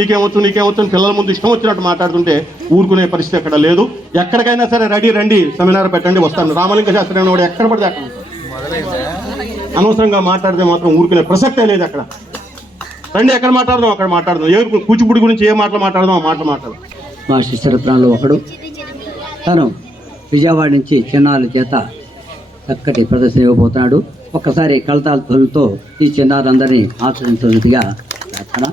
నీకేమొచ్చు పిల్లల ముందు ఇష్టం వచ్చినట్టు మాట్లాడుతుంటే ఊరుకునే పరిస్థితి ఎక్కడ లేదు. ఎక్కడికైనా సరే రెడీ రండి, సెమినార్ పెట్టండి, వస్తాను. రామలింగ శాస్త్రి అనేవాడు ఎక్కడ పడితే అక్కడ అనవసరంగా మాట్లాడితే మాత్రం ఊరుకునే ప్రసక్తే లేదు. అక్కడ రండి, ఎక్కడ మాట్లాడదాం అక్కడ మాట్లాడదాం. ఏ కూచిపూడి గురించి ఏ మాటలు మాట్లాడదాం ఆ మాటలు మాట్లాడదాం. మా శిష్యరత్నాల్లో ఒకడు తను విజయవాడ నుంచి చిన్నారుల చేత చక్కటి ప్రదర్శన ఇవ్వబోతున్నాడు. ఒక్కసారి కలతాలతో ఈ చిన్నారులందరినీ ఆచరించినట్టుగా ప్రార్థన.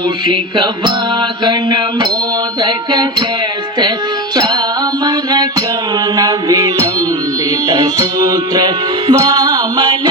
మూషిక వాహన మోదక హస్త చామర కర్ణ విలంబిత సూత్ర వామన